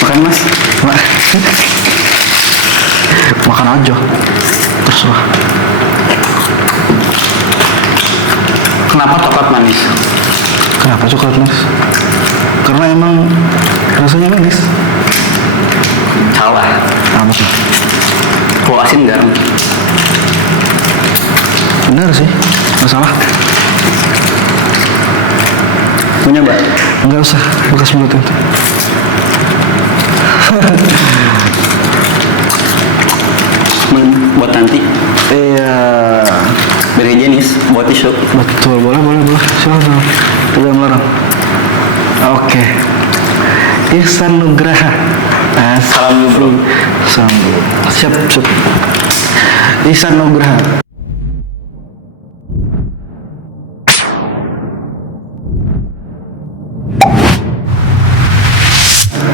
Makan mas. Makan aja, terserah. Kenapa coklat manis? Kenapa coklat manis? Karena emang rasanya manis. Salah. Apa tuh? Kalau asin garam. Bener sih, nggak salah. Punya mbak? Nggak usah, bekas mulut itu. Buat nanti. Iya. Dari jenis buat tisu. Betul, boleh. Silakan. Tidak melarang. Oke. Ihsan Nugraha. Salam dulu bro. Salam dulu. Siap. Ihsan Nugraha.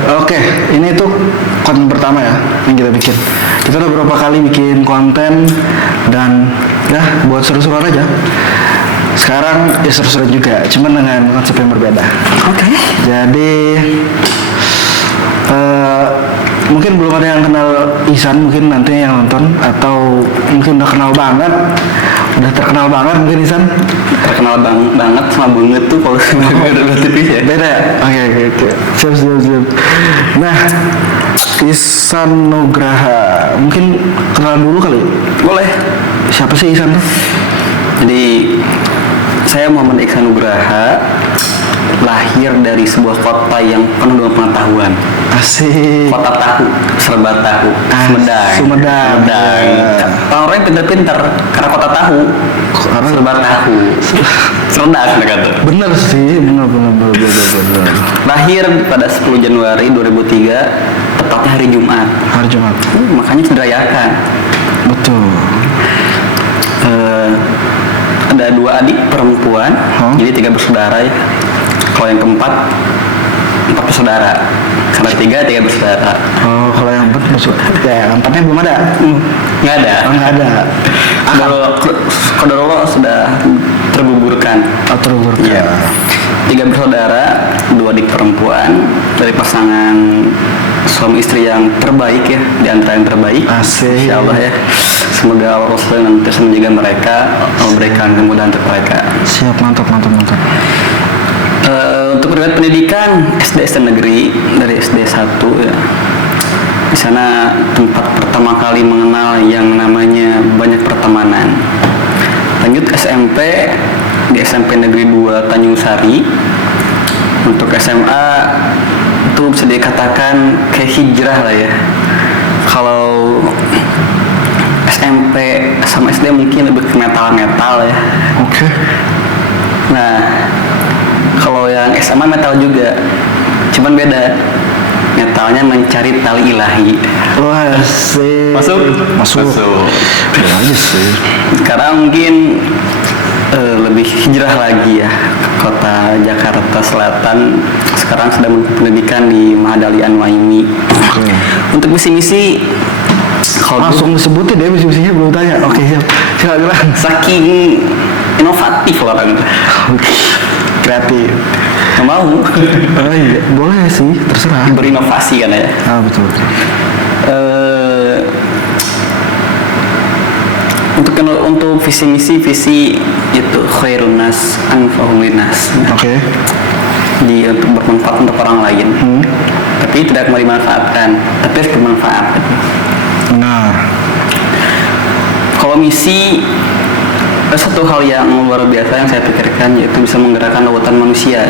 Oke, ini tuh konten pertama ya yang kita bikin. Kita udah beberapa kali bikin konten dan ya buat seru-seruan aja. Sekarang ya seru-seruan juga, cuman dengan konsep yang berbeda. Oke. Jadi mungkin belum ada yang kenal Ihsan, mungkin nanti yang nonton, atau mungkin udah kenal banget, udah terkenal banget mungkin Ihsan. Terkenal banget sama banget tuh kalau udah tipis ya. Beda ya? Oke. Siap. Nah, Ihsan Nugraha, mungkin kenal dulu kali. Boleh. Siapa sih Ihsan tuh? Jadi saya Muhammad Ihsan Nugraha, lahir dari sebuah kota yang penuh dengan pengetahuan. Asik. Kota tahu, serba tahu. Sumedang. Ya. Orang pinter-pinter karena kota tahu. Karena Serba tahu. Cerdas kata. bener sih, bener. Lahir pada 10 Januari 2003, tepatnya hari Jumat. Hari Jumat. Makanya dirayakan. Betul. Ada 2 adik perempuan, jadi 3 bersaudara ya. Kalau yang keempat 4 bersaudara. Sama 3 bersaudara. Oh, kalau yang empat masuk. Ya, yang empatnya belum ada. Nggak ada. Oh, nggak ada. Kodoro sudah tergugurkan. Tergugurkan. Iya. 3 bersaudara, 2 adik perempuan dari pasangan suami istri yang terbaik ya, di antara yang terbaik. Asik. Insya Allah ya. Semoga Allah nanti menjaga mereka, memberikan kemudahan untuk mereka. Siap, mantap. Untuk riwayat pendidikan SD negeri dari SD 1 ya. Di sana tempat pertama kali mengenal yang namanya banyak pertemanan. Lanjut SMP di SMP Negeri 2 Tanjung Sari. Untuk SMA itu bisa dikatakan kayak hijrah lah ya. Kalau SMP sama SD mungkin lebih ke metal ya. Oke. Nah, kalau yang SMA metal juga, cuman beda. Metalnya mencari tali ilahi. Wah, sih. Masuk. Ya aja sih. Sekarang mungkin lebih hijrah lagi ya ke kota Jakarta Selatan. Sekarang sedang pendidikan di Mahadalian Waimi. Oke. Untuk misi-misi kalau Langsung disebutin deh misi-misinya, belum tanya. Oke, siap. Silakan. saking inovatif orang Kreatif. nggak mau Oh iya, boleh sih, terserah. berinovasi kan ya. Betul. Untuk visi misi itu khairun nas anfa'uhum linnas. Oke. Di untuk bermanfaat untuk orang lain. Tapi tidak mau dimanfaatkan, tapi harus bermanfaat. Nah, Kalau misi, ada satu hal yang luar biasa yang saya pikirkan, yaitu bisa menggerakkan lautan manusia.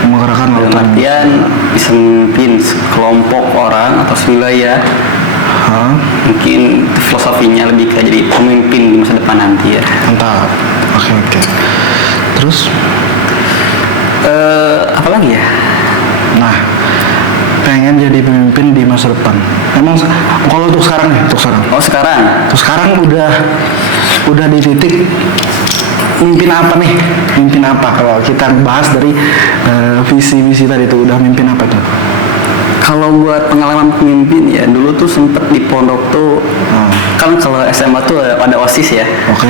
menggerakkan Dalam lautan. artian bisa memimpin sekelompok orang atau wilayah. Mungkin filosofinya lebih kayak jadi pemimpin di masa depan nanti ya. Mantap. Oke. Terus? Apa lagi ya? Nah, pengen jadi pemimpin di masa depan. Emang kalau untuk sekarang nih, Oh sekarang? Terus sekarang udah di titik mimpin apa nih? Mimpin apa? Kalau kita bahas dari visi-visi tadi itu udah mimpin apa tuh? Kalau buat pengalaman pemimpin ya dulu tuh sempet di pondok tuh kan kalau SMA tuh ada OSIS ya. Oke.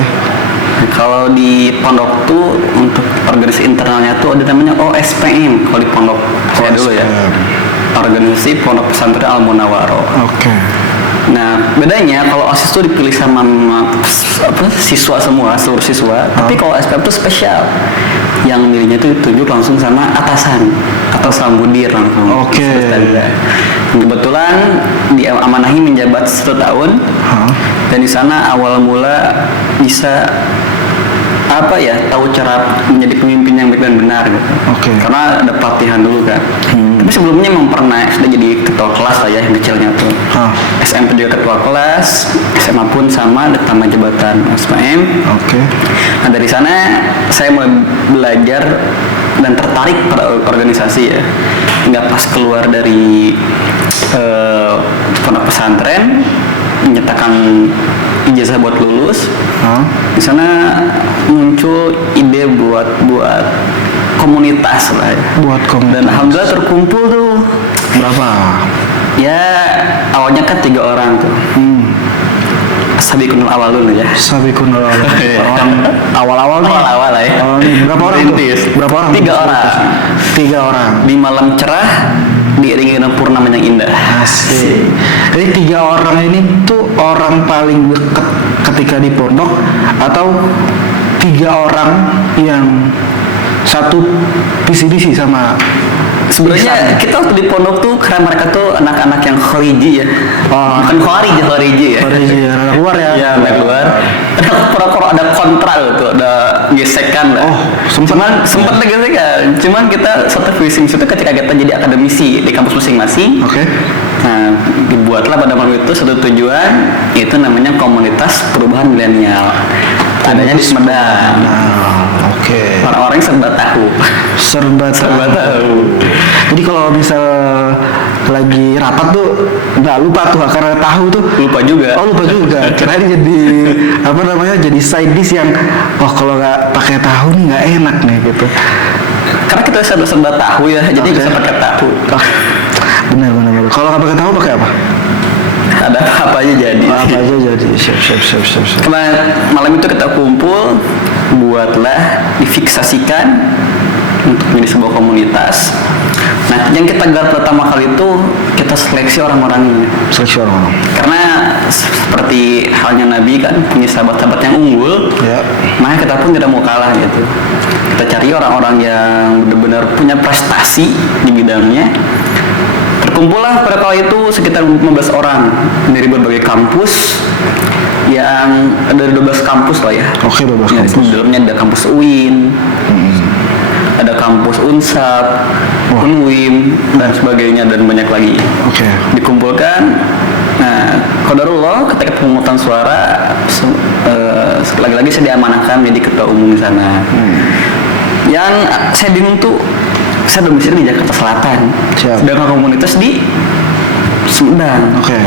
Kalau di pondok tuh untuk organisasi internalnya tuh ada namanya OSPM kalau di pondok saya dulu ya. Organisasi Pondok Pesantren Al Munawwaroh. Oke. Nah, bedanya kalau OSIS itu dipilih sama siswa semua, seluruh siswa. Tapi kalau SPM itu spesial. Yang milihnya itu ditunjuk langsung sama atasan atau sama mudir langsung. Oke. Kebetulan diamanahi menjabat 1 tahun. Dan di sana awal mula bisa tahu cara menjadi pemimpin yang baik dan benar gitu. Oke. Karena ada pelatihan dulu kan. Tapi sebelumnya memang pernah sudah jadi ketua kelas lah ya yang kecilnya tuh. SMP juga ketua kelas, SMA pun sama ditambah jabatan SPM. Oke. Nah dari sana saya mulai belajar dan tertarik pada organisasi ya. Hingga pas keluar dari pondok pesantren menyatakan ijazah buat lulus. Di sana muncul ide buat komunitas lah ya. Buat komunitas. Dan alhamdulillah terkumpul tuh Berapa? ya awalnya kan 3 orang tuh. Sabiqunul awalun ya. Sabiqun orang awal-awal nih. Awal-awal lah ya. Berapa orang tuh? Rintis. Berapa orang? 3 orang. 3 orang. Di malam cerah diiringi dengan purnama yang indah. Asik. Jadi 3 orang ini tuh orang paling dekat ketika di pondok atau 3 orang yang satu visi sama. Sebenarnya kita waktu di pondok tuh karena mereka tuh anak-anak yang khariji ya. Bukan khariji ya. Khariji ya, anak luar ya. Iya, anak luar. Ada pura-pura ada kontra tuh, ada gesekan lah. Sempat ada gesekan. Cuman kita satu visi itu ketika kita jadi akademisi di kampus masing-masing. Oke. Nah, dibuatlah pada waktu itu satu tujuan, itu namanya komunitas perubahan milenial. Adanya di Sumedang. Oke. Orang-orang serba tahu. Serba tahu. Jadi kalau misal lagi rapat tuh nggak lupa tuh karena tahu tuh. Lupa juga. Oh lupa juga. Kirain jadi jadi side dish yang kalau nggak pakai tahu nih nggak enak nih gitu. Karena kita serba tahu ya, jadi bisa pakai tahu. Benar. Kalau nggak pakai tahu pakai apa? Ada apa aja jadi. Apa aja jadi. Siap. Karena malam itu kita kumpul, buatlah difiksasikan untuk menjadi sebuah komunitas. Nah, yang kita gelar pertama kali itu kita seleksi orang-orangnya. Seleksi orang-orang. Karena seperti halnya Nabi kan punya sahabat-sahabat yang unggul, Ya. maka kita pun tidak mau kalah gitu. Kita cari orang-orang yang benar-benar punya prestasi di bidangnya. Terkumpullah pada kala itu sekitar 15 orang dari berbagai kampus yang dari 12 kampus lah ya. Oke, 12 Ya, kampus. di dalamnya ada kampus UIN, ada kampus Unsab, Unwim dan sebagainya dan banyak lagi. Oke. Dikumpulkan. Nah, qadarullah ketika pemungutan suara lagi-lagi saya diamanahkan menjadi ketua umum di sana. Yang saya bingung tuh, saya domisili di Jakarta Selatan, sedangkan komunitas di Sumedang. Oke.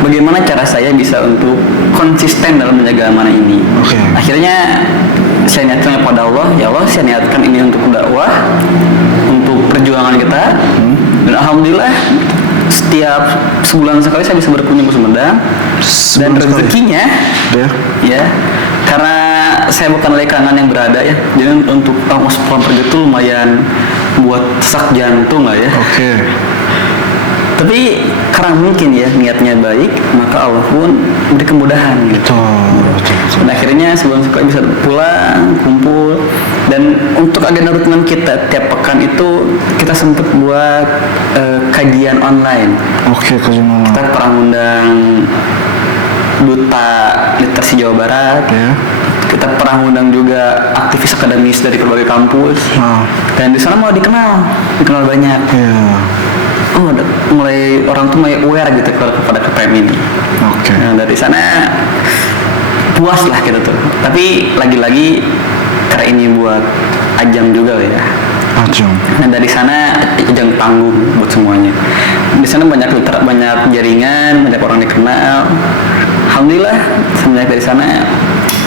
Bagaimana cara saya bisa untuk konsisten dalam menjaga amanah ini? Oke. Akhirnya saya niatkan kepada Allah, ya Allah, saya niatkan ini untuk dakwah, untuk perjuangan kita, dan alhamdulillah setiap sebulan sekali saya bisa berkunjung ke Sumedang, dan rezekinya, ya, karena saya bukan lekangan yang berada ya, jadi untuk ongkos pulang pergi itu lumayan buat sesak jantung lah ya. Oke. Tapi karena mungkin ya niatnya baik, maka Allah pun beri kemudahan gitu. Betul. Dan akhirnya sebulan sekali bisa pulang, kumpul, dan untuk agenda rutinan kita tiap pekan itu kita sempat buat kajian online. Oke, kajian online. Kita pernah undang Duta Literasi Jawa Barat. Ya. Kita pernah undang juga aktivis akademis dari berbagai kampus. Dan di sana mau dikenal banyak. Iya. Mulai orang tuh mulai aware gitu kepada KPM ini. Oke. Nah, dari sana puas lah gitu tuh. Tapi lagi-lagi karena ini buat ajang juga ya. Ajang. Nah dari sana ajang panggung buat semuanya. Di sana banyak jaringan, banyak orang dikenal. Alhamdulillah semenjak dari sana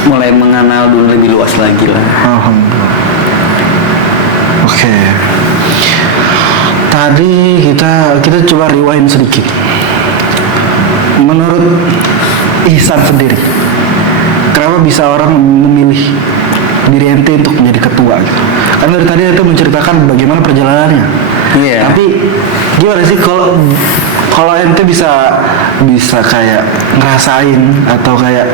mulai mengenal dulu lebih luas lagi lah. Alhamdulillah. Oke. Tadi kita coba rewind sedikit. Menurut Ihsan sendiri, kenapa bisa orang memilih diri ente untuk menjadi ketua gitu. Kan dari tadi ente menceritakan bagaimana perjalanannya. Iya. Tapi gimana sih kalau ente bisa kayak ngerasain atau kayak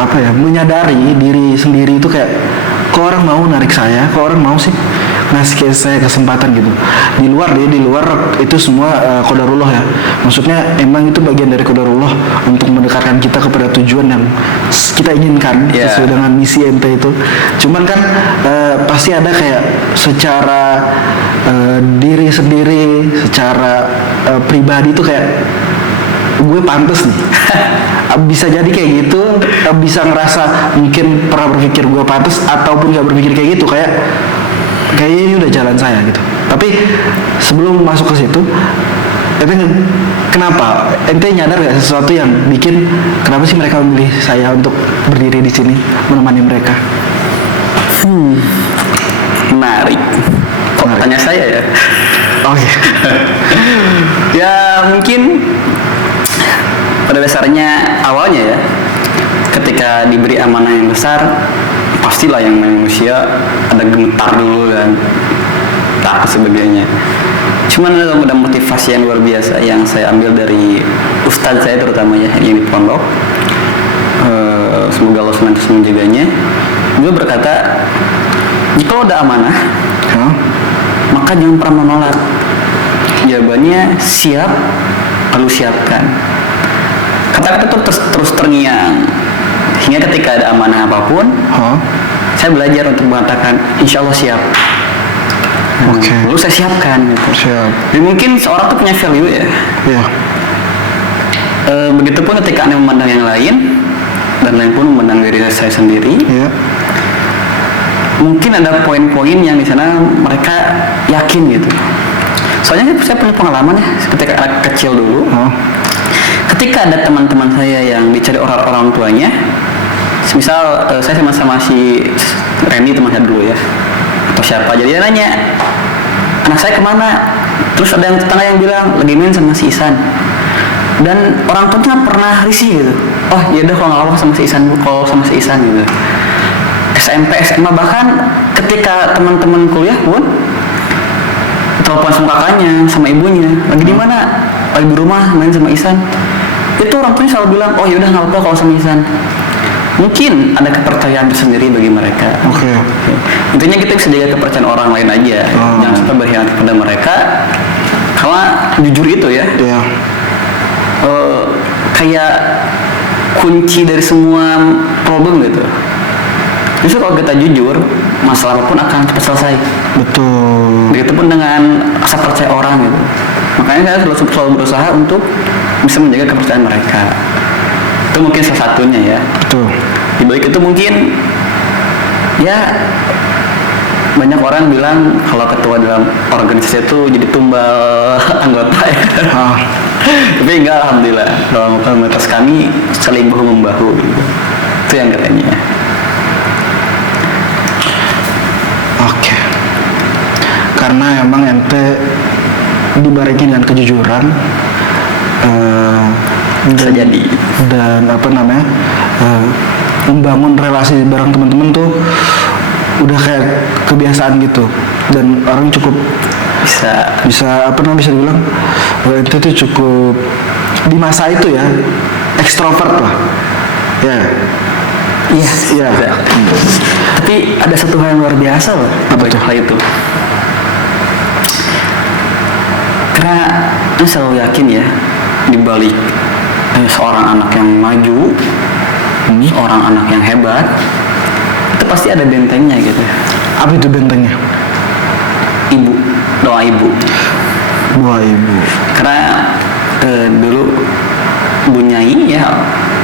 apa ya, menyadari diri sendiri itu kayak, kok orang mau narik saya, kok orang mau sih ngasih saya kesempatan gitu. Di luar itu semua qadarullah ya. Maksudnya emang itu bagian dari qadarullah untuk mendekatkan kita kepada tujuan yang kita inginkan sesuai dengan misi ente itu. Cuman kan pasti ada kayak secara diri sendiri, secara pribadi itu kayak gue pantas nih. Bisa jadi kayak gitu, bisa ngerasa mungkin pernah berpikir gue pantas ataupun gak berpikir kayak gitu, kayaknya ini udah jalan saya gitu. Tapi sebelum masuk ke situ, ente kenapa? Ente nyadar gak sesuatu yang bikin kenapa sih mereka memilih saya untuk berdiri di sini menemani mereka? Menarik. Kok tanya saya ya? Oke. Ya mungkin pada dasarnya awalnya ya, ketika diberi amanah yang besar, pastilah yang manusia ada gemetar dulu dan takut sebagainya. Cuman ada motivasi yang luar biasa yang saya ambil dari ustadz saya terutama ya, yang di pondok. Semoga Allah senantiasa menjaganya. Beliau berkata, jika ada amanah, maka jangan pernah menolak. Jawabannya siap, lalu siapkan. Kata-kata itu terus terngiang hingga ketika ada amanah apapun, saya belajar untuk mengatakan insya Allah siap. Lalu saya siapkan gitu. Jadi mungkin seorang tuh punya value ya. Begitupun ketika Anda memandang yang lain dan lain pun memandang diri saya sendiri. Mungkin ada poin-poin yang di sana mereka yakin gitu. Soalnya saya punya pengalaman ya, ketika anak kecil dulu. Ketika ada teman-teman saya yang dicari orang tuanya, misal saya sama si Randy teman saya dulu ya, atau siapa, jadi dia nanya, anak saya kemana? Terus ada yang tetangga yang bilang lagi main sama si Isan, dan orang tuanya pernah risih gitu. Oh ya udah, kalau nggak apa sama si Isan, kalau sama si Isan gitu. SMP, SMA, bahkan ketika teman-teman kuliah pun telepon sama kakaknya, sama ibunya, lagi di mana? Lagi di rumah main sama Isan. Itu orang tuanya selalu bilang, oh yaudah nggak apa-apa kalau sama Isan. Mungkin ada kepercayaan tersendiri bagi mereka. Intinya kita bisa jaga kepercayaan orang lain aja, jangan sampai berkhianat kepada mereka. Karena jujur itu ya, kayak kunci dari semua problem gitu. Justru kalau kita jujur, masalah apapun akan cepat selesai. Betul. Begitupun dengan rasa percaya orang gitu. Makanya saya selalu berusaha untuk bisa menjaga kepercayaan mereka. Itu mungkin salah satunya ya. Betul. Di balik itu mungkin ya banyak orang bilang kalau ketua dalam organisasi itu jadi tumbal anggota ya. Tapi enggak, alhamdulillah dalam komunitas kami saling bahu membahu gitu. Itu yang katanya. Oke. Karena emang ente dibarengi dengan kejujuran, bisa jadi, dan apa namanya, membangun relasi bareng teman-teman tuh udah kayak kebiasaan gitu, dan orang cukup bisa apa namanya, bisa dibilang ente tuh cukup di masa itu ya ekstrovert lah ya. Tapi ada satu hal yang luar biasa loh. Apa itu hal itu? Karena saya selalu yakin ya, di balik seorang anak yang maju, seorang anak yang hebat, itu pasti ada bentengnya gitu. Apa itu bentengnya? Ibu, doa ibu. Doa ibu. Karena dulu Bu Nyai ya,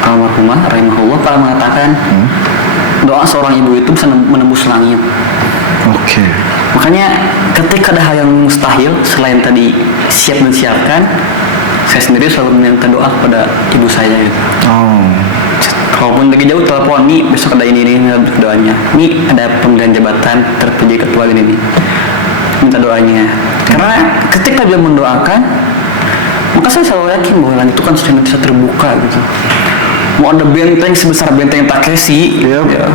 almarhumah rahimahullah, pernah mengatakan doa seorang ibu itu bisa menembus langit. Makanya ketika ada hal yang mustahil selain tadi siap dan siapkan, saya sendiri selalu meminta doa kepada ibu saya gitu. Kalaupun lagi jauh telepon, nih besok ada ini doanya, nih ada pemilihan jabatan terpilih ketua ini, minta doanya. Karena ketika dia mendoakan, maka saya selalu yakin bahwa langit itu kan sudah bisa terbuka gitu. mau ada benteng sebesar benteng Takeshi, Iya. ya.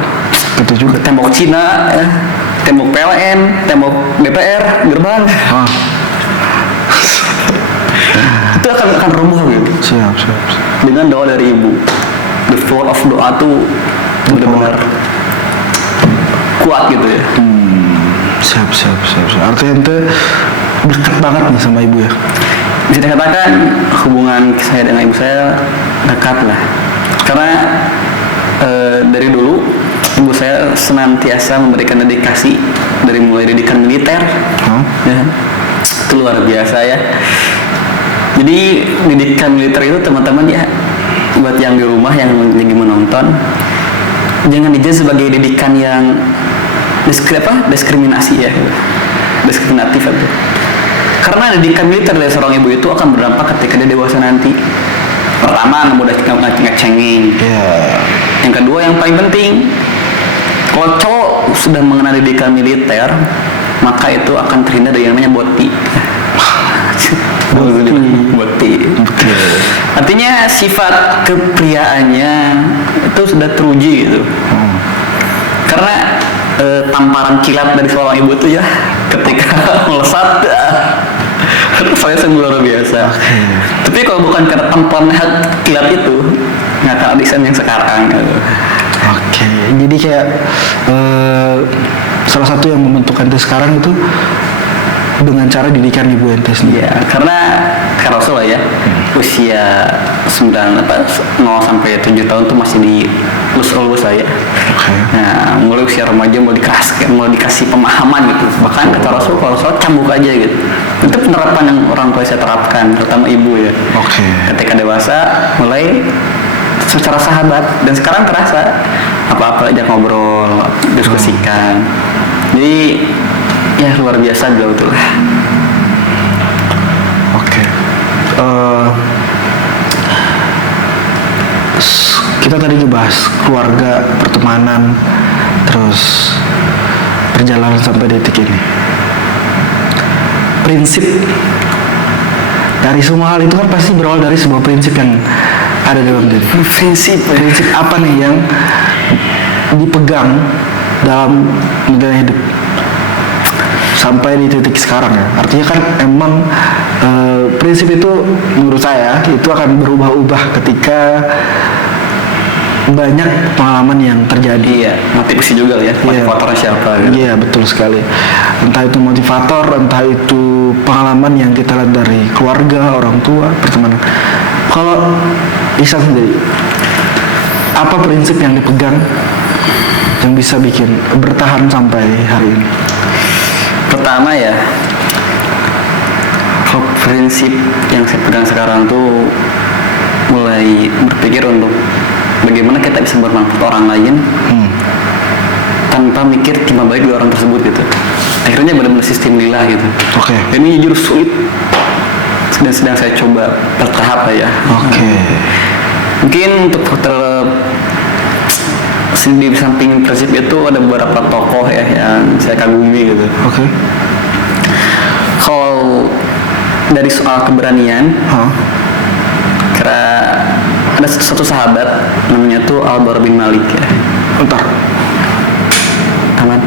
Gitu juga. Tembok Cina, ya. Tembok PLN, tembok DPR, gerbang, Ah, itu akan rubuh gitu. siap. Dengan doa dari ibu. The power of doa tuh benar-benar kuat gitu ya. Siap. Artinya ente dekat banget nih sama ibu ya. Bisa dikatakan hubungan saya dengan ibu saya dekat lah. Karena dari dulu ibu saya senantiasa memberikan dedikasi dari mulai didikan militer, ya, itu luar biasa ya. Jadi didikan militer itu teman-teman ya, buat yang di rumah yang lagi menonton, jangan dijudge sebagai didikan yang diskriminasi ya, diskriminatif itu. Karena didikan militer dari seorang ibu itu akan berdampak ketika dia dewasa nanti. Pertama, mudah ngecengin. Yang kedua, yang paling penting, kalau cowok sudah mengenal didikan militer, maka itu akan terhindar dari yang namanya boti. Boti. Artinya sifat kepriaannya itu sudah teruji gitu. Karena tamparan kilat dari seorang ibu itu ya ketika melesat saya luar biasa. Tapi kalau bukan karena tamparan kilat itu nggak akan desain yang sekarang gitu. Oke, jadi kayak salah satu yang membentuk ente sekarang itu dengan cara didikan ibu ente sendiri. Ya, karena Rasul ya, usia 0 sampai 7 tahun tuh masih di lulus saya. Nah, mulai usia remaja mau dikasih pemahaman gitu. Bahkan kata Rasul, kalau sholat cambuk aja gitu. Itu penerapan yang orang tua saya terapkan, terutama ibu ya. Ketika dewasa mulai secara sahabat, dan sekarang terasa apa-apa aja ngobrol, diskusikan. Jadi ya luar biasa beliau tuh. Kita tadi ngebahas keluarga, pertemanan, terus perjalanan sampai detik ini. Prinsip dari semua hal itu kan pasti berawal dari sebuah prinsip yang ada dalam diri. Prinsip apa nih yang dipegang dalam menjalani hidup sampai di titik sekarang ya? Artinya kan emang prinsip itu menurut saya itu akan berubah-ubah ketika banyak pengalaman yang terjadi. Iya, motivasi juga ya, motivatornya siapa gitu. Iya, betul sekali. Entah itu motivator, entah itu pengalaman yang kita lihat dari keluarga, orang tua, pertemanan. Kalau Ihsan sendiri, apa prinsip yang dipegang yang bisa bikin bertahan sampai hari ini? Pertama ya, prinsip yang saya pegang sekarang tuh mulai berpikir untuk bagaimana kita bisa bermanfaat orang lain tanpa mikir cuma baik di orang tersebut gitu. Akhirnya benar-benar sistem lillah gitu. Ini jujur sulit dan sedang saya coba bertahap ya. Mungkin untuk di samping prinsip itu ada beberapa tokoh ya yang saya kagumi gitu. Kalau dari soal keberanian, kira ada satu sahabat namanya tuh Al-Bara bin Malik ya. Aman.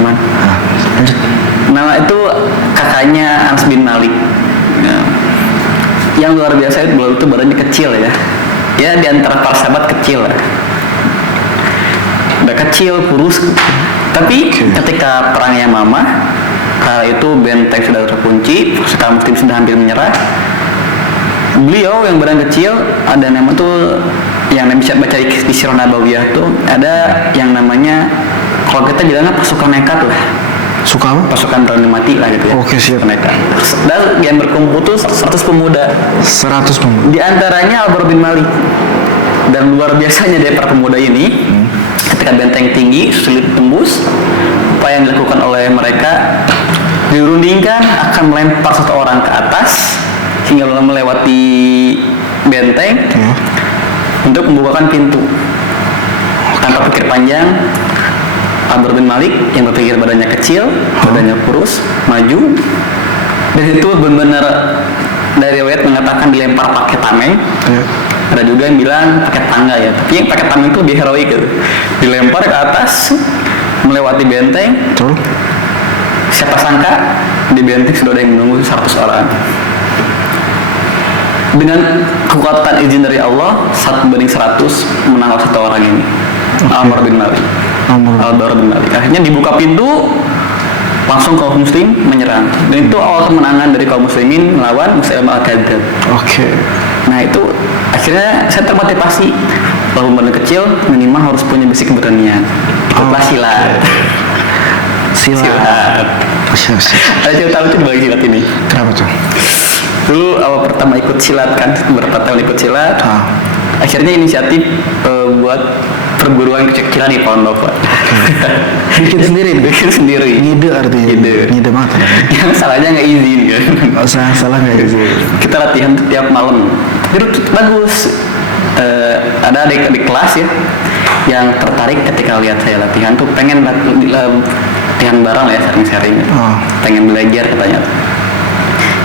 Lanjut. Nama itu kakaknya Anas bin Malik. Ya. Yang luar biasa itu beliau itu badannya kecil ya. Ya di antara para sahabat kecil lah. Udah kecil, kurus. Tapi ketika perangnya Mama, kala itu benteng sudah terkunci, pasukan muslim sudah hampir menyerah. Beliau yang badan kecil, ada nama tuh yang bisa baca di Sirah Nabawiyah tuh ada yang namanya, kalau kita bilangnya pasukan nekat lah. Pasukan berani mati lah gitu ya. Siap. Nekat. Dan yang berkumpul tuh 100 pemuda. 100 pemuda. Di antaranya Al-Bara bin Malik. Dan luar biasanya dari para pemuda ini, ketika benteng tinggi sulit tembus, apa yang dilakukan oleh mereka dirundingkan akan melempar satu orang ke atas hingga melewati benteng untuk membukakan pintu. Tanpa pikir panjang, Al-Bara bin Malik yang berpikir badannya kecil, badannya kurus, maju, dan itu benar-benar dari riwayat mengatakan dilempar pakai tameng. Ada juga yang bilang pakai tangga ya, tapi yang pakai tangga itu lebih heroik gitu. Dilempar ke atas, melewati benteng. Betul. Siapa sangka di benteng sudah ada yang menunggu 100 orang. Dengan kekuatan izin dari Allah, 1/100 menangkap 1 orang ini. Amr bin Malik. Al-Bara bin Malik. Akhirnya dibuka pintu, langsung kaum muslim menyerang. Dan itu awal kemenangan dari kaum muslimin melawan Musailamah al-Kadzdzab. Oke. Nah itu akhirnya saya termotivasi, walaupun badan kecil minimal harus punya basic keberanian. Ikutlah silat. Silat. Ada cerita lucu bagi silat ini. Kenapa tuh? Dulu awal pertama ikut silat kan, beberapa tahun ikut silat. Akhirnya inisiatif buat perguruan kecil-kecilan di pondok, Pak. Bikin sendiri nih? Bikin sendiri. Ngide artinya? Ngide banget. Yang salahnya nggak izin kan. Salah nggak izin. Kita latihan tuh tiap malam. Itu bagus. Ada adik kelas ya yang tertarik ketika lihat saya latihan tuh pengen latihan bareng ya, sharing-sharing. Pengen belajar katanya.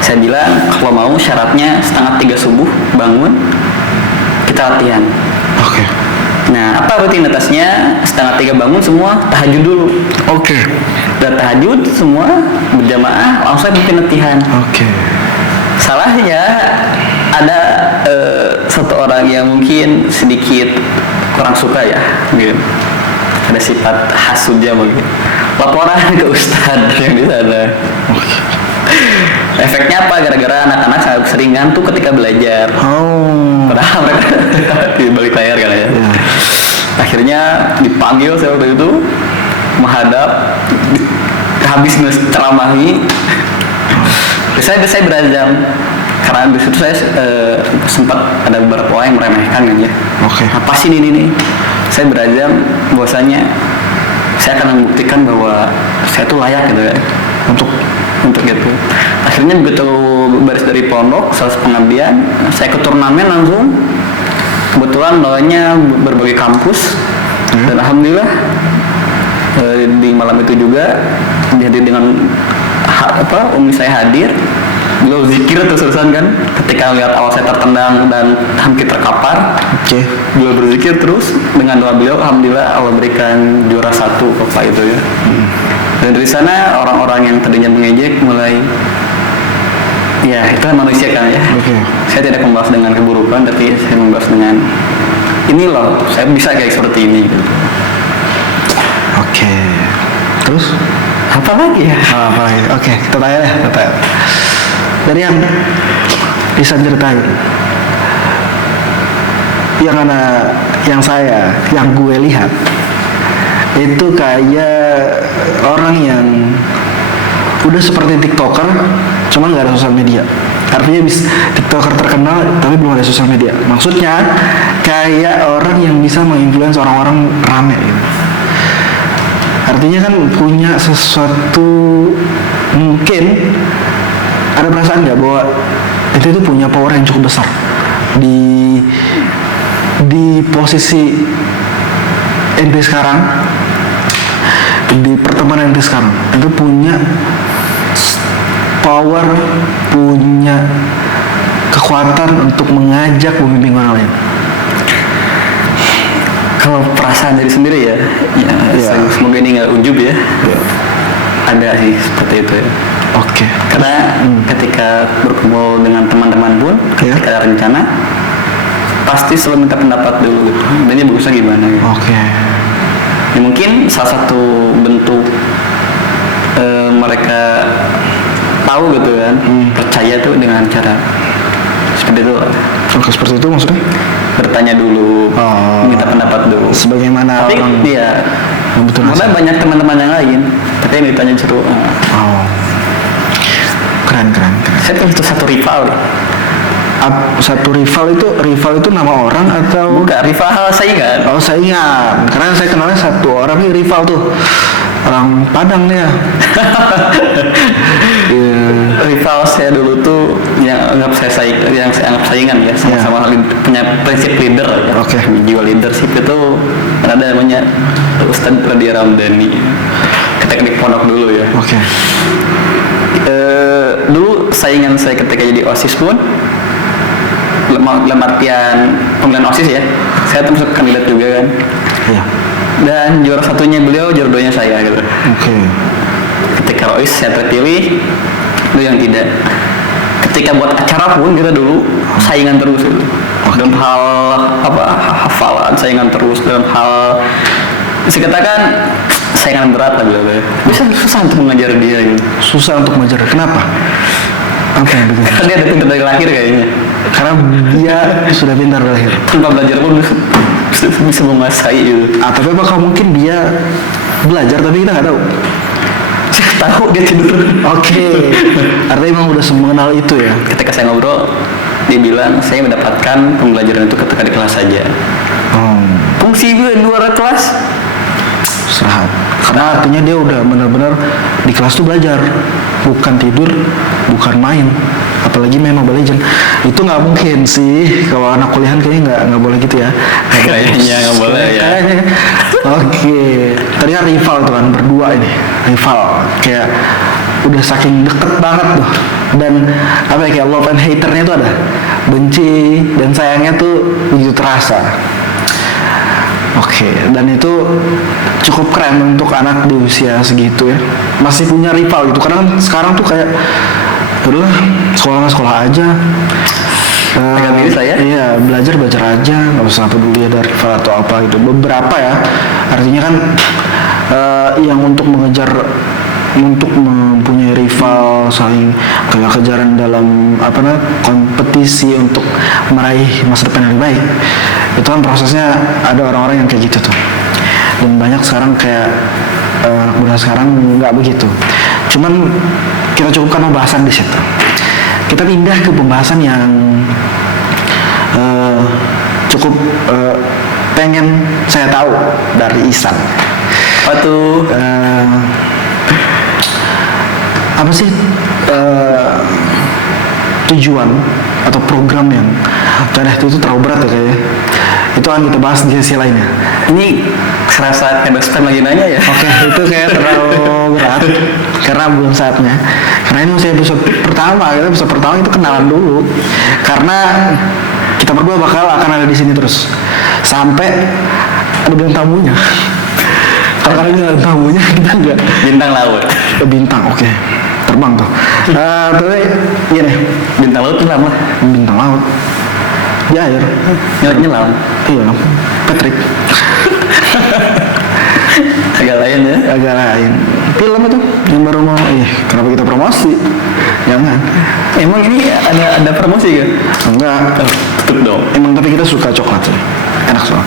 Saya bilang kalau mau syaratnya 2:30 subuh bangun, kita latihan. Oke. Nah, apa rutinitasnya? 2:30 bangun semua tahajud dulu. Oke. Dan tahajud semua berjamaah langsung bikin latihan. Oke. Salahnya ada satu orang yang mungkin sedikit kurang suka ya, gitu. Ada sifat hasudnya mungkin. Laporan ke ustadz yang di sana. Efeknya apa? Gara-gara anak-anak sangat sering ngantuk ketika belajar. Padahal mereka di balik layar kan ya. Akhirnya dipanggil saya waktu itu menghadap, habis ceramahi. Saya berazam karena di situ saya sempat ada beberapa orang yang meremehkan kan ya. Apa sih ini nih? Saya berazam bahwasanya saya akan membuktikan bahwa saya tuh layak gitu ya untuk gitu. Akhirnya begitu baris dari pondok, selesai pengabdian, saya ke turnamen langsung. Kebetulan lawannya berbagai kampus dan alhamdulillah di malam itu juga jadi dengan umi saya hadir. Beliau zikir terus-terusan kan, ketika lihat awal saya tertendang dan hampir terkapar. Beliau berzikir terus, dengan doa beliau alhamdulillah Allah berikan juara 1 Pak itu ya. Dan dari sana orang-orang yang tadinya mengejek mulai, ya itu manusia kan ya. Saya tidak membahas dengan keburukan, tapi saya membahas dengan ini loh, saya bisa kayak seperti ini. Terus? Apa lagi ya? Kita tanya deh. Dari yang bisa ceritain, yang gue lihat itu kayak orang yang udah seperti TikToker, cuma nggak ada sosial media. Artinya TikToker terkenal tapi belum ada sosial media. Maksudnya kayak orang yang bisa menginfluence orang-orang rame gitu. Artinya kan punya sesuatu, mungkin ada perasaan nggak bahwa itu punya power yang cukup besar di posisi ente sekarang, di pertemanan ente sekarang, itu punya power, punya kekuatan untuk mengajak pembimbing orang lain. Kalau perasaan diri sendiri ya. Semoga ini nggak ujub ya. Ada sih seperti itu ya. Karena ketika berkumpul dengan teman-teman pun, ketika ada rencana, pasti selalu minta pendapat dulu. Dan ini bagusnya gimana ya. Ya, mungkin salah satu bentuk mereka tahu gitu kan, percaya tuh dengan cara seperti itu. Seperti itu maksudnya? Bertanya dulu, minta pendapat dulu. Sebagaimana tapi orang karena banyak teman-teman yang lain, tapi yang ditanya justru keren. Saya punya satu rival. Satu rival itu nama orang atau? Bukan, rival saingan. Saingan. Karena saya kenalnya satu orang nih rival tuh. Orang Padang nih ya. Rival saya dulu tuh yang anggap saya anggap saingan ya, sama-sama punya prinsip leader ya. Jiwa leadership itu ada namanya Ustadz Radya Ramdhani. Ketika di pondok dulu ya. Dulu saingan saya ketika jadi OSIS pun dalam artian pemilihan OSIS ya. Saya termasuk kandidat juga kan. Iya. Dan juara satunya beliau, juara duanya saya gitu. Oke. Ketika Rois saya terpilih, beliau yang tidak. Ketika buat acara pun kita dulu saingan terus gitu. Dalam hal hafalan saingan terus, dalam hal bisa katakan saingan berat lah beliau. Bisa susah untuk mengajar dia gitu. Susah untuk mengajar. Kenapa? Apa yang bikin? Karena dia ada pintar dari lahir kayaknya. Karena dia sudah pintar dari lahir. Tanpa belajar pun bisa menguasai gitu. Tapi apakah mungkin dia belajar tapi kita nggak tahu? Saya tahu dia tidur. Oke. Artinya emang udah mengenal itu ya. Ketika saya ngobrol, dia bilang saya mendapatkan pembelajaran itu ketika di kelas saja. Fungsi gue di luar kelas Istirahat. Karena artinya dia udah benar-benar di kelas tuh belajar, bukan tidur, bukan main. Apalagi main Mobile Legends. Itu nggak mungkin sih kalau anak kuliahan kayaknya nggak boleh gitu ya. Kayaknya nggak boleh ya. Kayaknya. Oke. Tadi kan rival tuh kan berdua ini. Rival kayak udah saking deket banget tuh. Dan apa ya, kayak love and haternya tuh ada. Benci dan sayangnya tuh begitu terasa. Oke, dan itu cukup keren untuk anak di usia segitu ya. Masih punya rival gitu. Karena kan sekarang tuh kayak udah sekolah aja. Pegang diri saya? Iya, belajar aja, nggak usah peduli ada rival atau apa gitu. Beberapa ya, artinya kan yang untuk mengejar, untuk mempunyai rival, saling kejar-kejaran dalam kompetisi untuk meraih masa depan yang lebih baik. Itu kan prosesnya ada orang-orang yang kayak gitu tuh. Dan banyak sekarang kayak muda sekarang nggak begitu. Cuman kita cukupkan pembahasan di situ. Kita pindah ke pembahasan yang cukup pengen saya tahu dari Ihsan. Apa sih tujuan atau program yang itu terlalu berat ya kayaknya. Itu akan kita bahas di sesi lainnya. Ini serasa kayak spam lagi nanya ya. Oke, itu kayak terlalu berat karena belum saatnya. Karena ini masih episode pertama itu kenalan dulu. Karena kita berdua bakal akan ada di sini terus sampai ada bintang tamunya. Kalau kalian ada tamunya kita enggak. Bintang laut. Bintang, oke. Terbang tuh. Tapi gini, Bintang laut nyelam lah. bintang laut di air. Nyelam. Iya, Patrick. Agak lain ya. Agak lain. Film itu yang baru mau. Kenapa kita promosi? Jangan. Emang ini ada promosi kan? Enggak. Tutup dong. Emang tapi kita suka coklat sih. Enak soalnya.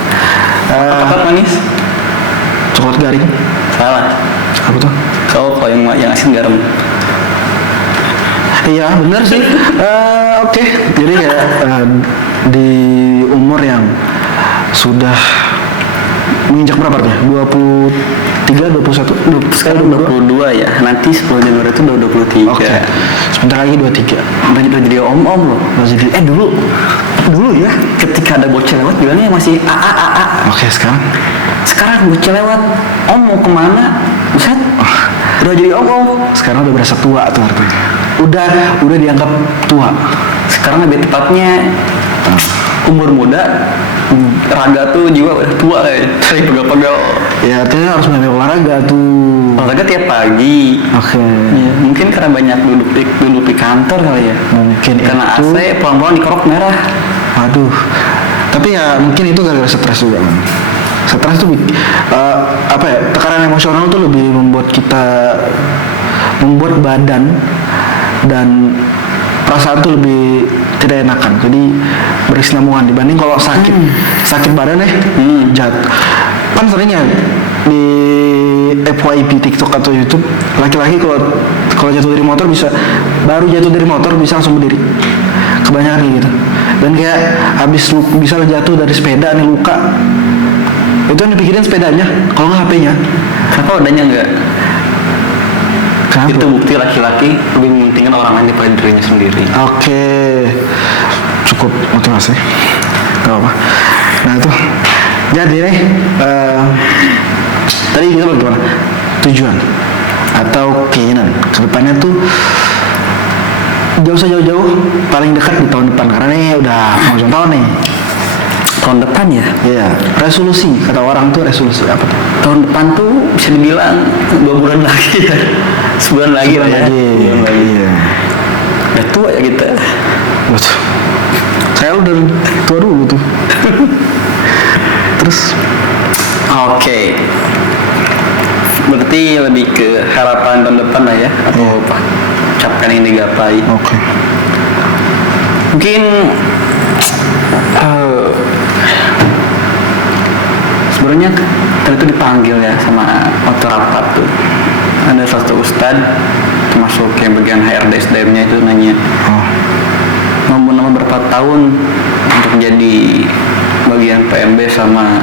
Coklat manis? Coklat garing. Salah. Apa tuh? Kalau yang asin garam. Iya benar sih. Oke. Jadi kayak di umur yang sudah menginjak berapa ya? 23, 21, Sekarang 22 ya. Nanti 10 Januari itu 23. Oke. Sebentar lagi 23. Udah jadi om-om loh. Jadi dulu ya. Ketika ada bocil lewat bilangnya masih a. Oke, Sekarang bocil lewat, om mau kemana? Buset, udah jadi om. sekarang udah berasa tua tuh artinya. Udah dianggap tua. Sekarang lebih tepatnya umur muda, raga tuh jiwa udah tua kayak sering pegal-pegal. Ya artinya harus mulai olahraga tuh. Olahraga tiap pagi. Oke. Ya, mungkin karena banyak duduk di kantor kali ya. Mungkin Karena itu. AC pulang-pulang dikerok merah. Aduh. Tapi ya mungkin itu gara-gara stres juga kan. Stres tuh tekanan emosional tuh lebih membuat badan dan perasaan tuh lebih tidak enakan. Jadi berkesinambungan dibanding kalau sakit badan kan seringnya di FYP TikTok atau YouTube laki-laki kalau jatuh dari motor bisa langsung berdiri. Kebanyakan kayak gitu. Dan kayak habis bisa jatuh dari sepeda nih luka. Itu yang dipikirin sepedanya, kalau nggak HP-nya. Kenapa udahnya enggak? Kenapa? Itu bukti laki-laki lebih mementingkan orang lain daripada dirinya sendiri. Oke, cukup motivasi. Gak apa. Nah itu, jadi nih, tadi kita bagaimana? Tujuan atau keinginan kedepannya tuh Gak usah jauh-jauh, paling dekat di tahun depan karena ini udah mau ulang tahun nih. Tahun depan ya. Iya, resolusi kata orang tuh resolusi apa tuh? Tahun depan tuh bisa dibilang 2 bulan lagi ya. Sebulan lagi lah ya. Sebulan lagi. Iya. Udah tua ya kita. Betul. Saya udah tua dulu tuh. Terus, Oke. Berarti lebih ke harapan tahun depan lah ya, atau apa? Ucapkan yang digapai. oke. Mungkin sebenarnya tadi itu dipanggil ya sama waktu rapat tuh. Ada salah satu ustadz termasuk yang bagian HRD SDM-nya itu nanya, Oh, mau menambah berapa tahun untuk jadi bagian PMB sama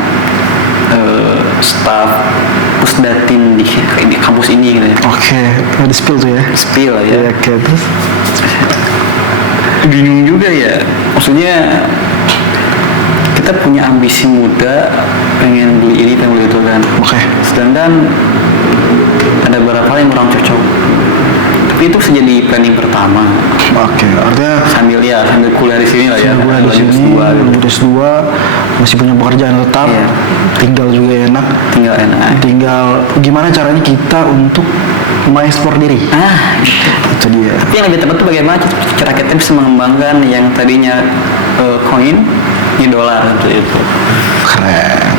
staf pusdatin di kampus ini gitu ya. oke. Ada spill tuh ya? Spill lah Iya, ya. oke. Terus, Bingung juga ya. Maksudnya kita punya ambisi muda, pengen beli ini, pengen beli itu kan. oke. Sedangkan ada beberapa hal yang kurang cocok. Tapi itu bisa jadi planning pertama. Oke, artinya Sambil kuliah di sini lah ya. gue di lanjut sini, S2 gitu. lanjut S2, masih punya pekerjaan tetap, Iya. tinggal juga enak. Tinggal enak. Tinggal gimana caranya kita untuk mengekspor diri. Itu dia. Tapi yang lebih tepat tuh bagaimana cara kita bisa mengembangkan yang tadinya koin ini dolar gitu itu. Keren.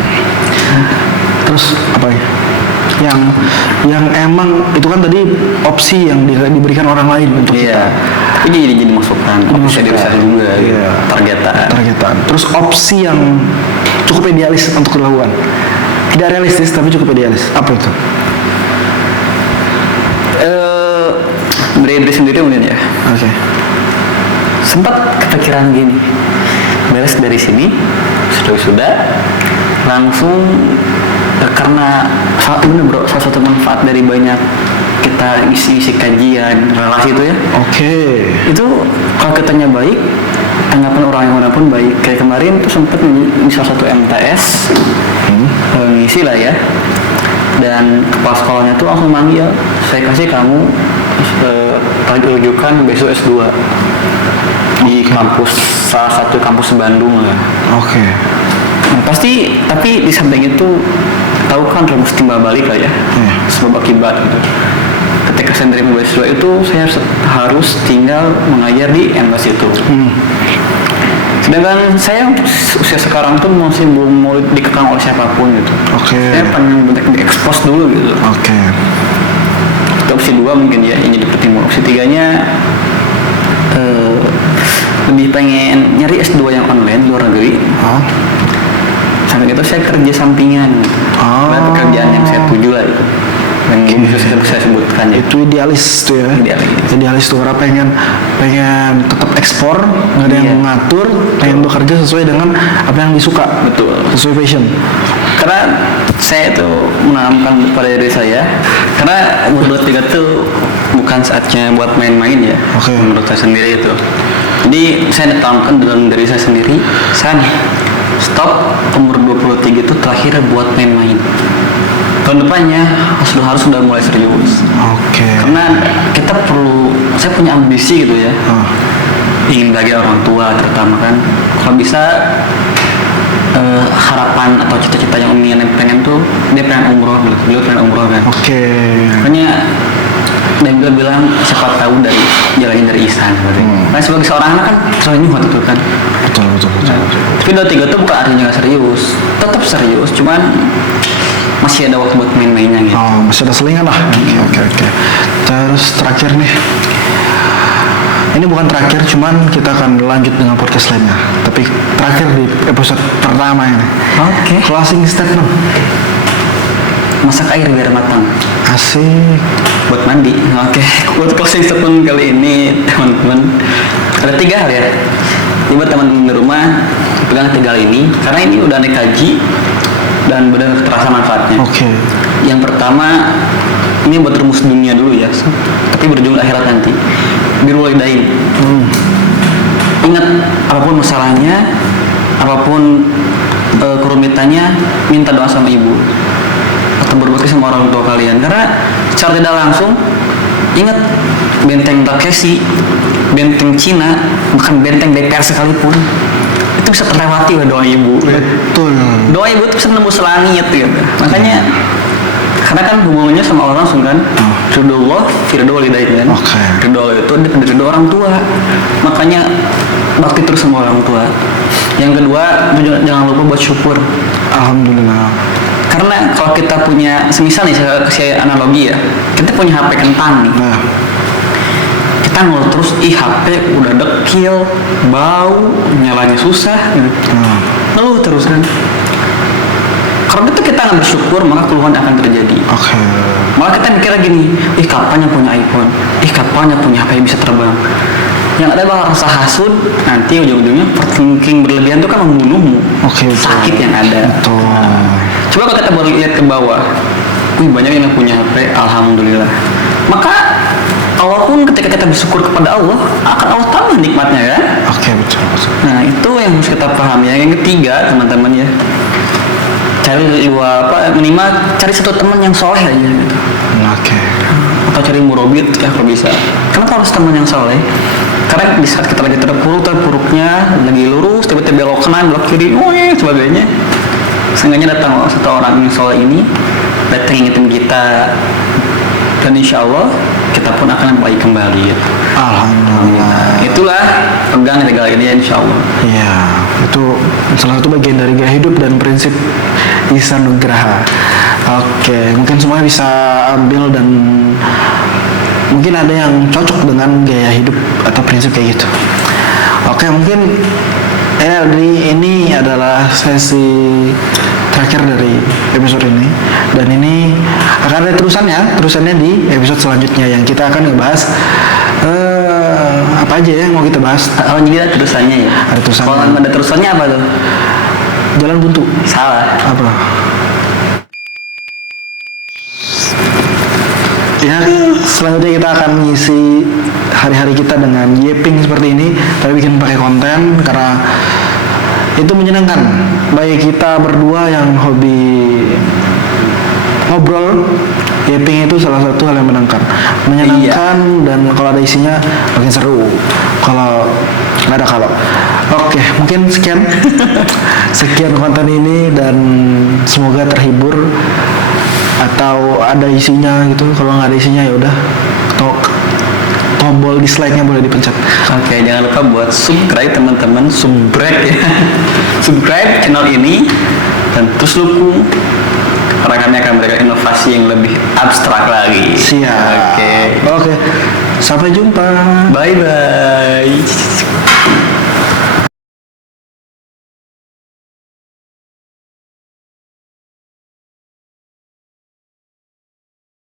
Terus apa ya? Yang emang itu kan tadi opsi yang diberikan orang lain untuk Iya. kita. Tapi jadi masukan. Bisa dibesar juga. Gitu. Iya. Targetan. Terus opsi yang cukup idealis untuk dilakukan. Tidak realistis tapi cukup idealis. Apa itu? Dari diri sendiri mungkin ya. Oke. Sempat kepikiran gini, beres dari sini sudah langsung karena bener bro, salah satu manfaat dari banyak kita isi kajian relasi itu ya, Oke. itu kalau kitanya baik, tanggapan orang yang mana pun baik. Kayak kemarin tuh sempat di salah satu MTS ngisi lah ya, dan kepala sekolahnya tuh langsung manggil, saya kasih kamu rujukan besok S2 di kampus, salah satu kampus Bandung lah. Oke. Nah, pasti, tapi di samping itu tahu kan rumus timbal balik lah ya, sebab akibat gitu. Ketika saya menerima beasiswa itu saya harus tinggal mengajar di MTS itu. Sedangkan saya usia sekarang tuh masih belum mau dikekang oleh siapapun gitu. Oke. Saya pengen banyak diekspos dulu gitu. Oke. Itu opsi 2 mungkin ya yang jadi pertimbangan. Opsi 3-nya lebih pengen nyari S2 yang online luar negeri. Oh. Sampai itu saya kerja sampingan. Oh. Ada pekerjaan yang saya tuju lah itu. Yang bisa saya sebutkan ya. Itu idealis tuh ya. Idealis tuh karena pengen tetap ekspor, nggak ada yang Iya. mengatur, pengen bekerja sesuai dengan apa yang disuka. Betul. Sesuai passion. Karena saya tuh menanamkan pada diri saya, karena umur 23 tuh bukan saatnya buat main-main ya. Oke. Menurut saya sendiri itu. Jadi saya tanamkan dalam diri saya sendiri, San, stop umur 23 itu terakhir buat main-main. Tahun depannya harus sudah mulai serius. Oke. Karena kita perlu, saya punya ambisi gitu ya, Oh. ingin bagi orang tua terutama kan, kalau bisa harapan atau cita-cita yang Umi pengen tuh dia pengen umroh gitu, beliau pengen umroh kan. Oke. Makanya dan beliau bilang siapa tahu dari jalannya dari Ihsan seperti itu. Karena sebagai seorang anak kan selalu nyuat itu kan. Betul. Tapi 23 tuh bukan artinya nggak serius, tetap serius, cuman masih ada waktu buat main-mainnya gitu. Oh, masih ada selingan lah. Oke. Terus terakhir nih. Ini bukan terakhir, cuman kita akan lanjut dengan podcast lainnya. Tapi terakhir di episode pertama ini. Oke. Closing statement. Masak air biar matang. Asik. Buat mandi. Oke. Buat closing statement kali ini teman-teman ada 3 hal ya. Ini buat teman-teman di rumah pegang 3 hal ini karena ini udah aneh kaji dan benar terasa manfaatnya. Oke. Yang pertama ini buat rumus dunia dulu ya, tapi berujung akhirat nanti. Birrul walidain. Ingat apapun masalahnya, apapun kerumitannya, minta doa sama ibu atau berbakti sama orang tua kalian. Karena secara tidak langsung ingat benteng Takeshi benteng Cina, bukan benteng DPR sekalipun, itu bisa terlewati oleh doa ibu. Betul. Doa ibu itu bisa nembus langit gitu. Makanya karena kan hubungannya sama Allah langsung kan, ridho Allah, ridho walidain kan. Oke. Ridho Allah itu dari ridho orang tua. Makanya bakti terus sama orang tua. Yang kedua, jangan lupa buat syukur. Alhamdulillah. Karena kalau kita punya, semisal nih saya analogi ya, kita punya HP kentang nih. Nah, Kita ngeluh terus, HP udah dekil, bau, nyalanya susah, ngeluh terus kan. Kalau itu kita nggak bersyukur, maka keluhan akan terjadi. oke. Malah kita mikirnya gini, kapan yang punya iPhone, kapan yang punya HP yang bisa terbang. Yang ada bakal rasa hasud, nanti ujung-ujungnya overthinking berlebihan itu kan membunuhmu. Oke, betul. Sakit yang ada. Betul. Coba kalau kita baru lihat ke bawah, banyak yang punya HP, alhamdulillah. Maka Allah pun ketika kita bersyukur kepada Allah, akan Allah tambah nikmatnya kan. Oke, betul. Nah itu yang harus kita pahami. Yang ketiga teman-teman ya, cari minimal cari satu teman yang soleh aja gitu. Oke. Atau cari murabit ya kalau bisa. Kenapa harus teman yang soleh? Karena di saat kita lagi terpuruknya, lagi lurus, tiba-tiba belok kanan, belok kiri, sebagainya. Seenggaknya datang satu orang yang soleh ini, datang ingetin kita, dan insya Allah kita pun akan baik kembali. Gitu. Alhamdulillah. Itulah pegang tiga ini ya insya Allah. Iya, itu salah satu bagian dari gaya hidup dan prinsip Ihsan Nugraha. Oke, mungkin semua bisa ambil dan mungkin ada yang cocok dengan gaya hidup atau prinsip kayak gitu. Oke, mungkin ini adalah sesi terakhir dari episode ini, dan ini akan ada terusannya di episode selanjutnya yang kita akan ngebahas apa aja ya yang mau kita bahas. Oh jadi ada terusannya ya? Ada terusannya. Kalau ada terusannya apa tuh? Jalan buntu. Salah. Apa? Ya, selanjutnya kita akan mengisi hari-hari kita dengan yeping seperti ini, tapi bikin pakai konten karena itu menyenangkan. Baik kita berdua yang hobi ngobrol, yeping itu salah satu hal yang menyenangkan dan kalau ada isinya makin seru. Kalau nggak ada kalau. Oke, mungkin sekian konten ini dan semoga terhibur atau ada isinya gitu. Kalau nggak ada isinya ya udah, tombol dislike-nya boleh dipencet. Oke, jangan lupa buat subscribe teman-teman, subscribe ya. Subscribe channel ini dan terus dukung, karena kami akan memberikan inovasi yang lebih abstrak lagi. Siap. Oke. Sampai jumpa. Bye bye.